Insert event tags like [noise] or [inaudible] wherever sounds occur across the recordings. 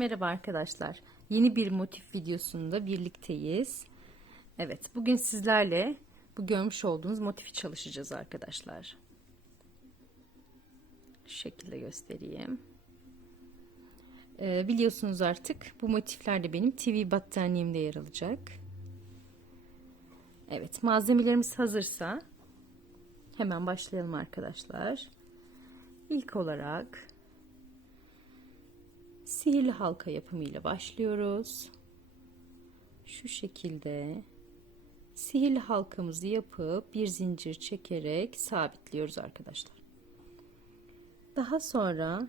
merhaba arkadaşlar. Yeni bir motif videosunda birlikteyiz. Evet, bugün sizlerle bu görmüş olduğunuz motifi çalışacağız arkadaşlar. Şu şekilde göstereyim. Ee, biliyorsunuz artık bu motifler de benim TV battaniyemde yer alacak. Evet, malzemelerimiz hazırsa hemen başlayalım arkadaşlar. İlk olarak sihirli halka yapımıyla başlıyoruz. Şu şekilde sihirli halkamızı yapıp bir zincir çekerek sabitliyoruz arkadaşlar. Daha sonra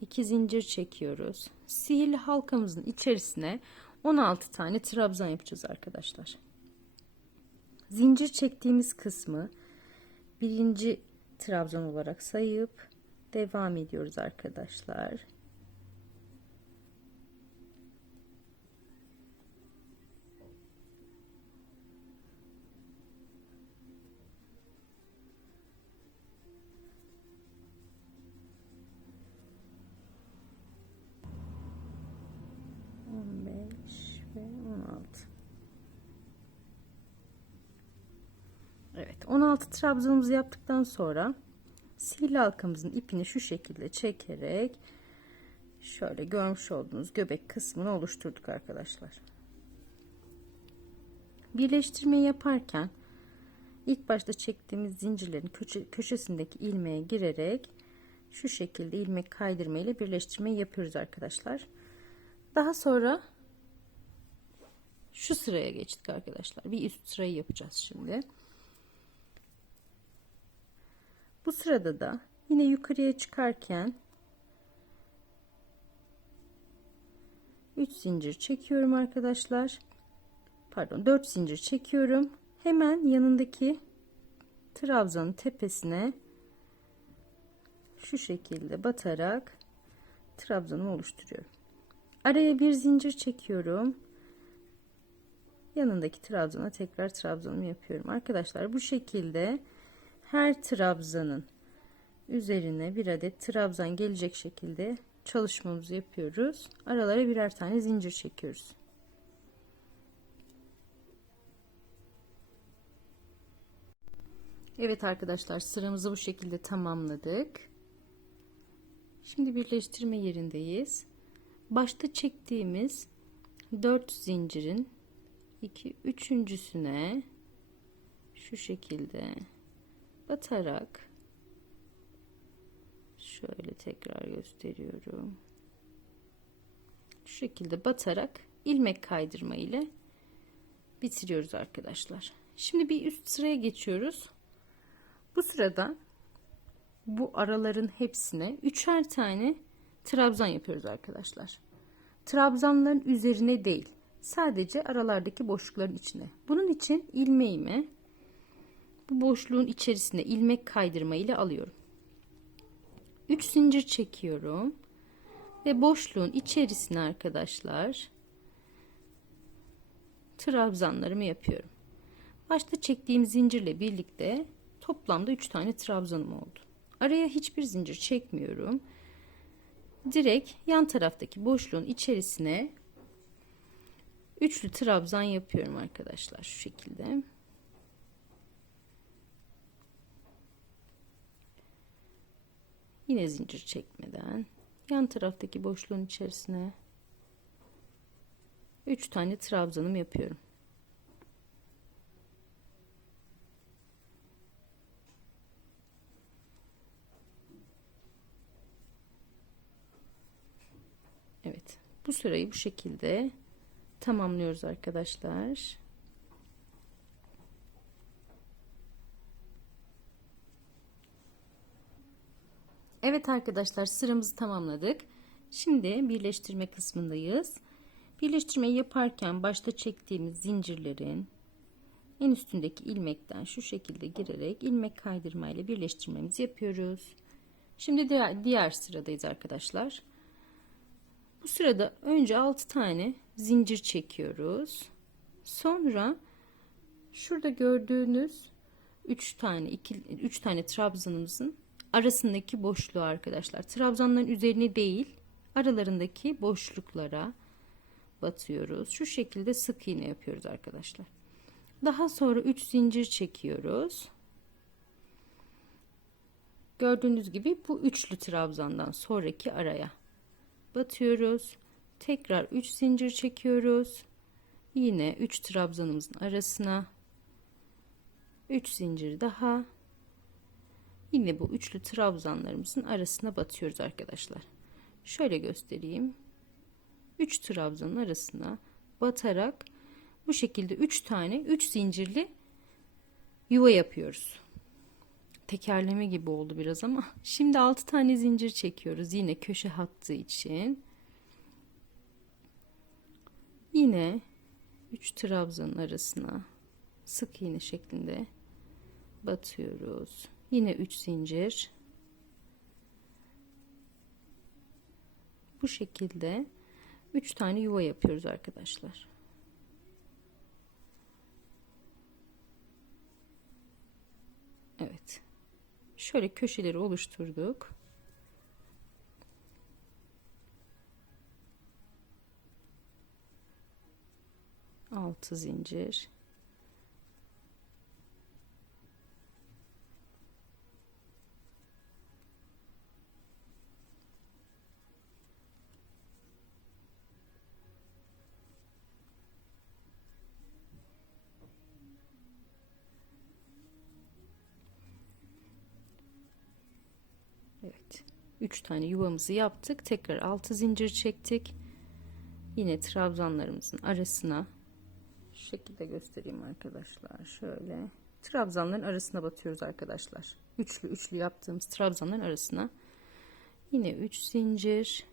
iki zincir çekiyoruz. Sihirli halkamızın içerisine 16 tane trabzan yapacağız arkadaşlar. Zincir çektiğimiz kısmı birinci trabzan olarak sayıp devam ediyoruz arkadaşlar. On beş ve on altı. 16 trabzanımızı yaptıktan sonra sihirli halkamızın ipini şu şekilde çekerek şöyle görmüş olduğunuz göbek kısmını oluşturduk arkadaşlar. Birleştirmeyi yaparken ilk başta çektiğimiz zincirlerin köşe, köşesindeki ilmeğe girerek şu şekilde ilmek kaydırma ile birleştirmeyi yapıyoruz arkadaşlar. Daha sonra şu sıraya geçtik arkadaşlar. Bir üst sırayı yapacağız şimdi. Bu sırada da yine yukarıya çıkarken 3 zincir çekiyorum arkadaşlar. Pardon 4 zincir çekiyorum. Hemen yanındaki trabzanın tepesine şu şekilde batarak trabzanımı oluşturuyorum. Araya bir zincir çekiyorum. Yanındaki trabzana tekrar trabzanımı yapıyorum. Arkadaşlar bu şekilde her trabzanın üzerine bir adet trabzan gelecek şekilde çalışmamızı yapıyoruz. Aralara birer tane zincir çekiyoruz. Evet arkadaşlar sıramızı bu şekilde tamamladık. Şimdi birleştirme yerindeyiz. Başta çektiğimiz 4 zincirin 2 üçüncüsüne şu şekilde batarak şöyle tekrar gösteriyorum. Şu şekilde batarak ilmek kaydırma ile bitiriyoruz arkadaşlar. Şimdi bir üst sıraya geçiyoruz. Bu sırada bu araların hepsine üçer tane trabzan yapıyoruz arkadaşlar. Trabzanların üzerine değil, sadece aralardaki boşlukların içine. Bunun için ilmeğimi bu boşluğun içerisine ilmek kaydırma ile alıyorum. 3 zincir çekiyorum ve boşluğun içerisine arkadaşlar trabzanlarımı yapıyorum. Başta çektiğim zincirle birlikte toplamda 3 tane trabzanım oldu. Araya hiçbir zincir çekmiyorum. Direkt yan taraftaki boşluğun içerisine üçlü trabzan yapıyorum arkadaşlar şu şekilde. Yine zincir çekmeden yan taraftaki boşluğun içerisine 3 tane trabzanım yapıyorum. Evet. Bu sırayı bu şekilde tamamlıyoruz arkadaşlar. Evet arkadaşlar sıramızı tamamladık. Şimdi birleştirme kısmındayız. Birleştirmeyi yaparken başta çektiğimiz zincirlerin en üstündeki ilmekten şu şekilde girerek ilmek kaydırma ile birleştirmemizi yapıyoruz. Şimdi diğer, diğer sıradayız arkadaşlar. Bu sırada önce 6 tane zincir çekiyoruz. Sonra şurada gördüğünüz 3 tane 2 3 tane trabzanımızın arasındaki boşluğu arkadaşlar. Trabzanların üzerine değil, aralarındaki boşluklara batıyoruz. Şu şekilde sık iğne yapıyoruz arkadaşlar. Daha sonra 3 zincir çekiyoruz. Gördüğünüz gibi bu üçlü trabzandan sonraki araya batıyoruz. Tekrar 3 zincir çekiyoruz. Yine 3 trabzanımızın arasına 3 zincir daha. Yine bu üçlü trabzanlarımızın arasına batıyoruz arkadaşlar. Şöyle göstereyim. 3 trabzanın arasına batarak bu şekilde 3 tane 3 zincirli yuva yapıyoruz. Tekerleme gibi oldu biraz ama [laughs] şimdi 6 tane zincir çekiyoruz yine köşe hattı için. Yine 3 trabzanın arasına sık iğne şeklinde batıyoruz. Yine 3 zincir. Bu şekilde 3 tane yuva yapıyoruz arkadaşlar. Evet. Şöyle köşeleri oluşturduk. Altı zincir. Evet. 3 tane yuvamızı yaptık. Tekrar 6 zincir çektik. Yine trabzanlarımızın arasına şu şekilde göstereyim arkadaşlar. Şöyle trabzanların arasına batıyoruz arkadaşlar. Üçlü üçlü yaptığımız trabzanların arasına. Yine 3 zincir.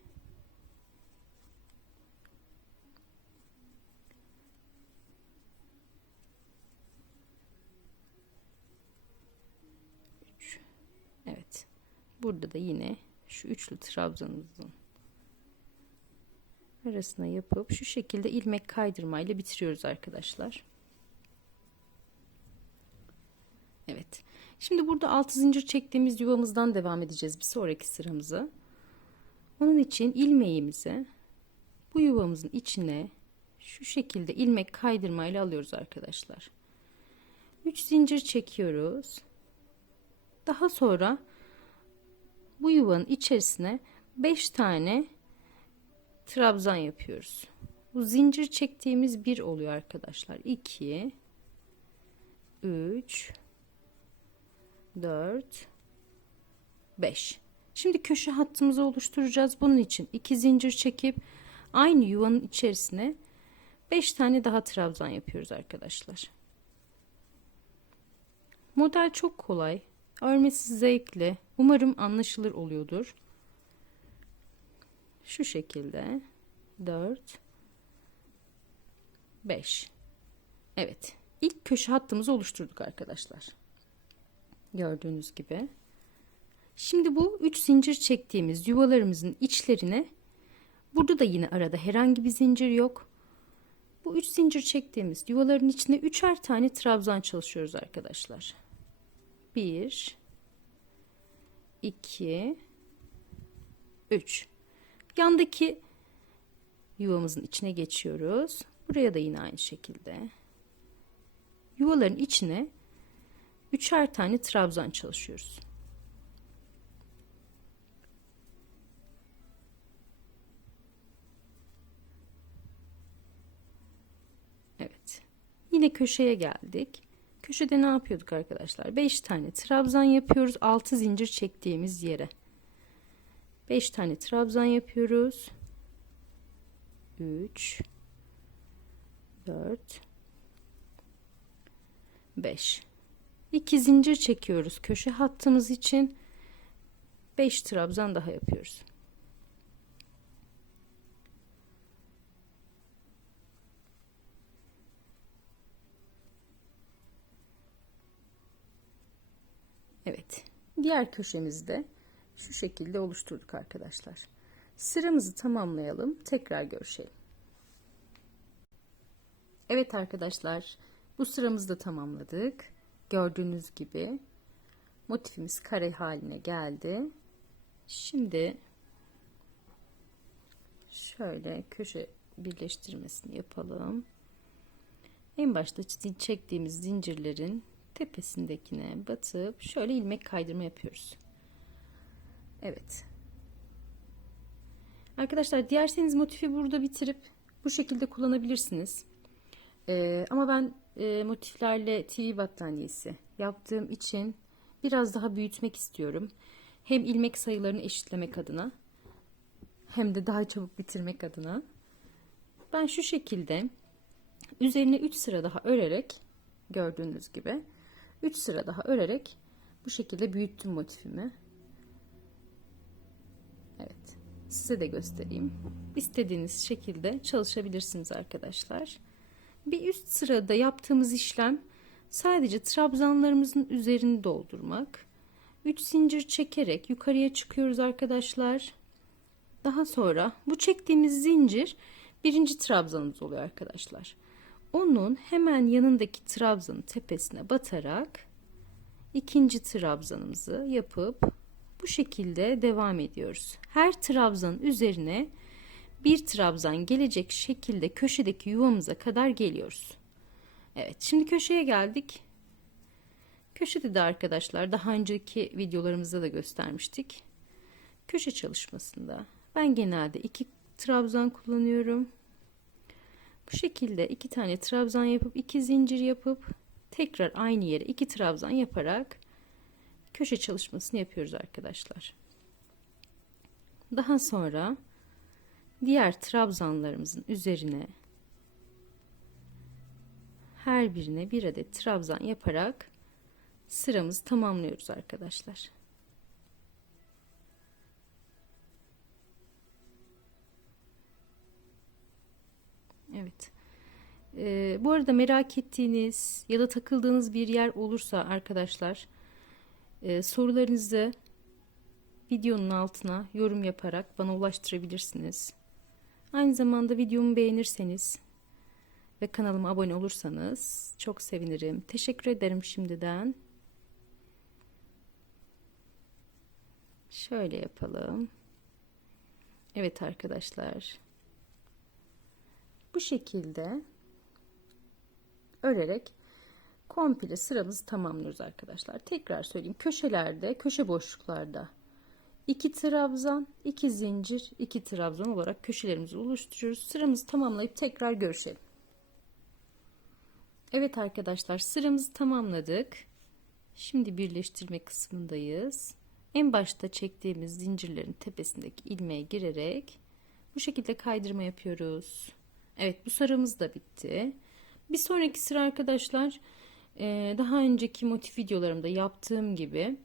Burada da yine şu üçlü trabzanımızın arasına yapıp şu şekilde ilmek kaydırmayla bitiriyoruz arkadaşlar. Evet. Şimdi burada 6 zincir çektiğimiz yuvamızdan devam edeceğiz bir sonraki sıramızı. Onun için ilmeğimizi bu yuvamızın içine şu şekilde ilmek kaydırmayla alıyoruz arkadaşlar. 3 zincir çekiyoruz. Daha sonra bu yuvanın içerisine 5 tane trabzan yapıyoruz. Bu zincir çektiğimiz bir oluyor arkadaşlar. 2 3 4 5 Şimdi köşe hattımızı oluşturacağız. Bunun için 2 zincir çekip aynı yuvanın içerisine 5 tane daha trabzan yapıyoruz arkadaşlar. Model çok kolay. Örmesi zevkli. Umarım anlaşılır oluyordur. Şu şekilde 4 5 Evet. ilk köşe hattımızı oluşturduk arkadaşlar. Gördüğünüz gibi. Şimdi bu 3 zincir çektiğimiz yuvalarımızın içlerine burada da yine arada herhangi bir zincir yok. Bu 3 zincir çektiğimiz yuvaların içine üçer tane trabzan çalışıyoruz arkadaşlar. 1 2 3 Yandaki yuvamızın içine geçiyoruz. Buraya da yine aynı şekilde. Yuvaların içine üçer tane trabzan çalışıyoruz. Evet. Yine köşeye geldik. Köşede ne yapıyorduk arkadaşlar? 5 tane trabzan yapıyoruz. 6 zincir çektiğimiz yere. 5 tane trabzan yapıyoruz. 3 4 5 2 zincir çekiyoruz köşe hattımız için 5 trabzan daha yapıyoruz. Evet. Diğer köşemizde şu şekilde oluşturduk arkadaşlar. Sıramızı tamamlayalım. Tekrar görüşelim. Evet arkadaşlar bu sıramızı da tamamladık. Gördüğünüz gibi motifimiz kare haline geldi. Şimdi şöyle köşe birleştirmesini yapalım. En başta çektiğimiz zincirlerin tepesindekine batıp şöyle ilmek kaydırma yapıyoruz. Evet. Arkadaşlar dilerseniz motifi burada bitirip bu şekilde kullanabilirsiniz. Ee, ama ben e, motiflerle TV battaniyesi yaptığım için biraz daha büyütmek istiyorum. Hem ilmek sayılarını eşitlemek adına hem de daha çabuk bitirmek adına. Ben şu şekilde üzerine 3 sıra daha örerek gördüğünüz gibi 3 sıra daha örerek bu şekilde büyüttüm motifimi. Evet. Size de göstereyim. İstediğiniz şekilde çalışabilirsiniz arkadaşlar. Bir üst sırada yaptığımız işlem sadece trabzanlarımızın üzerini doldurmak. 3 zincir çekerek yukarıya çıkıyoruz arkadaşlar. Daha sonra bu çektiğimiz zincir birinci trabzanımız oluyor arkadaşlar. Onun hemen yanındaki trabzanın tepesine batarak ikinci trabzanımızı yapıp bu şekilde devam ediyoruz. Her trabzanın üzerine bir trabzan gelecek şekilde köşedeki yuvamıza kadar geliyoruz. Evet şimdi köşeye geldik. Köşede de arkadaşlar daha önceki videolarımızda da göstermiştik. Köşe çalışmasında ben genelde iki trabzan kullanıyorum. Bu şekilde iki tane trabzan yapıp iki zincir yapıp tekrar aynı yere iki trabzan yaparak köşe çalışmasını yapıyoruz arkadaşlar. Daha sonra diğer trabzanlarımızın üzerine her birine bir adet trabzan yaparak sıramızı tamamlıyoruz arkadaşlar. Ee, bu arada merak ettiğiniz ya da takıldığınız bir yer olursa arkadaşlar e, sorularınızı videonun altına yorum yaparak bana ulaştırabilirsiniz. Aynı zamanda videomu beğenirseniz ve kanalıma abone olursanız çok sevinirim. Teşekkür ederim şimdiden. Şöyle yapalım. Evet arkadaşlar. Bu şekilde örerek komple sıramızı tamamlıyoruz arkadaşlar. Tekrar söyleyeyim. Köşelerde, köşe boşluklarda 2 trabzan, 2 zincir, 2 trabzan olarak köşelerimizi oluşturuyoruz. Sıramızı tamamlayıp tekrar görüşelim. Evet arkadaşlar sıramızı tamamladık. Şimdi birleştirme kısmındayız. En başta çektiğimiz zincirlerin tepesindeki ilmeğe girerek bu şekilde kaydırma yapıyoruz. Evet bu sıramız da bitti. Bir sonraki sıra arkadaşlar e, daha önceki motif videolarımda yaptığım gibi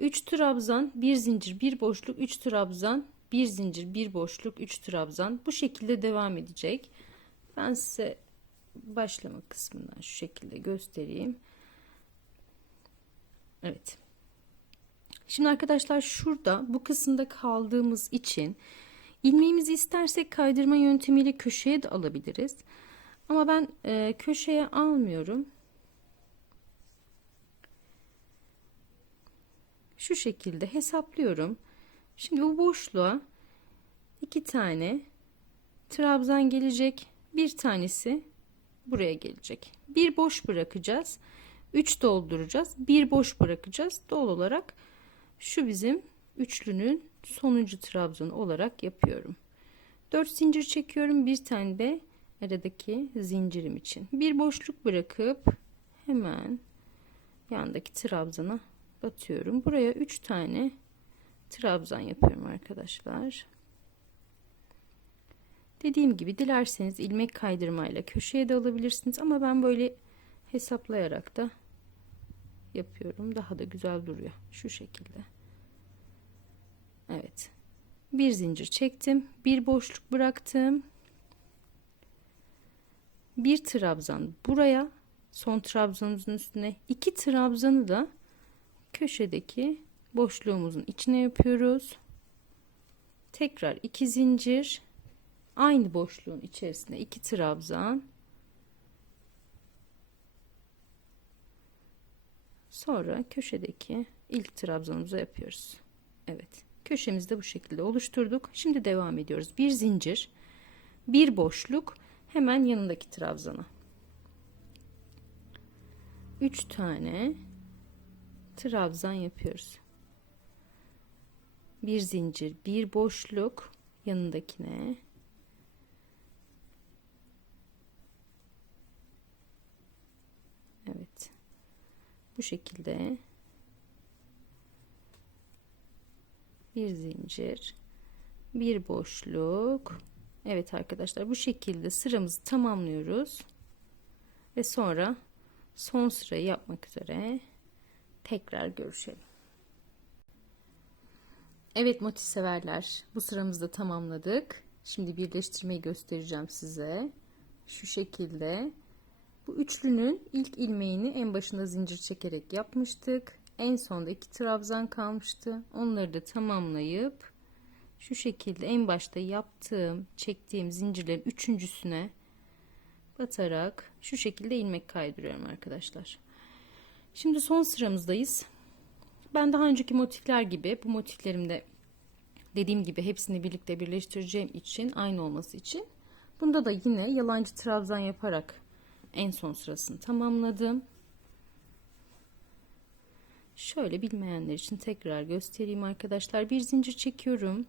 3 trabzan, 1 zincir, 1 boşluk, 3 trabzan, 1 zincir, 1 boşluk, 3 trabzan bu şekilde devam edecek. Ben size başlama kısmından şu şekilde göstereyim. Evet. Şimdi arkadaşlar şurada bu kısımda kaldığımız için ilmeğimizi istersek kaydırma yöntemiyle köşeye de alabiliriz. Ama ben e, köşeye almıyorum. Şu şekilde hesaplıyorum. Şimdi bu boşluğa iki tane trabzan gelecek. Bir tanesi buraya gelecek. Bir boş bırakacağız. 3 dolduracağız. Bir boş bırakacağız. Doğal olarak şu bizim üçlünün sonuncu trabzanı olarak yapıyorum. 4 zincir çekiyorum. Bir tane de aradaki zincirim için. Bir boşluk bırakıp hemen yandaki trabzana batıyorum. Buraya 3 tane trabzan yapıyorum arkadaşlar. Dediğim gibi dilerseniz ilmek kaydırmayla köşeye de alabilirsiniz ama ben böyle hesaplayarak da yapıyorum. Daha da güzel duruyor şu şekilde. Evet. Bir zincir çektim. Bir boşluk bıraktım. Bir trabzan buraya. Son trabzanımızın üstüne iki trabzanı da köşedeki boşluğumuzun içine yapıyoruz. Tekrar iki zincir aynı boşluğun içerisine iki trabzan sonra köşedeki ilk trabzanımızı yapıyoruz. Evet Köşemizi de bu şekilde oluşturduk. Şimdi devam ediyoruz. Bir zincir, bir boşluk hemen yanındaki trabzana. 3 tane trabzan yapıyoruz. Bir zincir, bir boşluk yanındakine. Evet. Bu şekilde bir zincir, bir boşluk. Evet arkadaşlar bu şekilde sıramızı tamamlıyoruz. Ve sonra son sırayı yapmak üzere tekrar görüşelim. Evet motif severler bu sıramızı da tamamladık. Şimdi birleştirmeyi göstereceğim size. Şu şekilde. Bu üçlünün ilk ilmeğini en başında zincir çekerek yapmıştık. En sonda iki trabzan kalmıştı. Onları da tamamlayıp şu şekilde en başta yaptığım, çektiğim zincirlerin üçüncüsüne batarak şu şekilde ilmek kaydırıyorum arkadaşlar. Şimdi son sıramızdayız. Ben daha önceki motifler gibi bu motiflerimde dediğim gibi hepsini birlikte birleştireceğim için aynı olması için bunda da yine yalancı trabzan yaparak en son sırasını tamamladım. Şöyle bilmeyenler için tekrar göstereyim arkadaşlar. Bir zincir çekiyorum.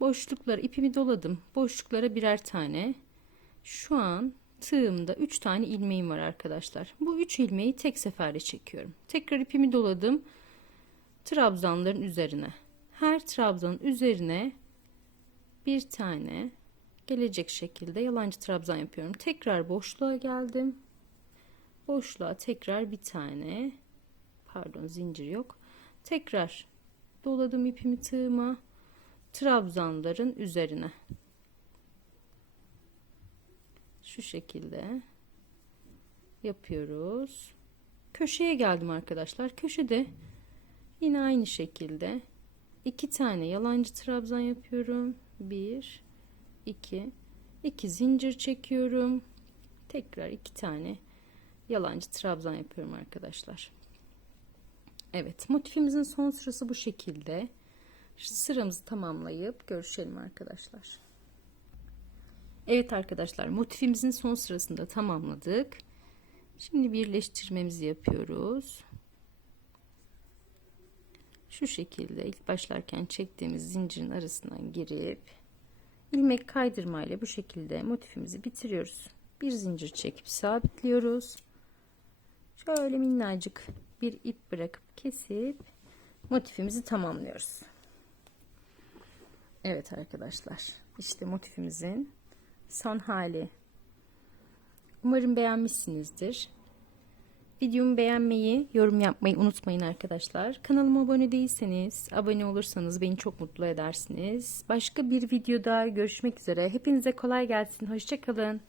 Boşluklara ipimi doladım. Boşluklara birer tane. Şu an tığımda 3 tane ilmeğim var arkadaşlar. Bu 3 ilmeği tek seferde çekiyorum. Tekrar ipimi doladım. Trabzanların üzerine. Her trabzanın üzerine bir tane gelecek şekilde yalancı trabzan yapıyorum. Tekrar boşluğa geldim. Boşluğa tekrar bir tane pardon zincir yok. Tekrar doladım ipimi tığıma trabzanların üzerine. Şu şekilde yapıyoruz. Köşeye geldim arkadaşlar. Köşede yine aynı şekilde iki tane yalancı trabzan yapıyorum. Bir, iki, iki zincir çekiyorum. Tekrar iki tane yalancı trabzan yapıyorum arkadaşlar. Evet motifimizin son sırası bu şekilde. Sıramızı tamamlayıp görüşelim arkadaşlar. Evet arkadaşlar motifimizin son sırasını da tamamladık. Şimdi birleştirmemizi yapıyoruz. Şu şekilde ilk başlarken çektiğimiz zincirin arasından girip ilmek kaydırmayla bu şekilde motifimizi bitiriyoruz. Bir zincir çekip sabitliyoruz. Şöyle minnacık bir ip bırakıp kesip motifimizi tamamlıyoruz. Evet arkadaşlar işte motifimizin son hali. Umarım beğenmişsinizdir. Videomu beğenmeyi, yorum yapmayı unutmayın arkadaşlar. Kanalıma abone değilseniz, abone olursanız beni çok mutlu edersiniz. Başka bir videoda görüşmek üzere. Hepinize kolay gelsin. Hoşçakalın.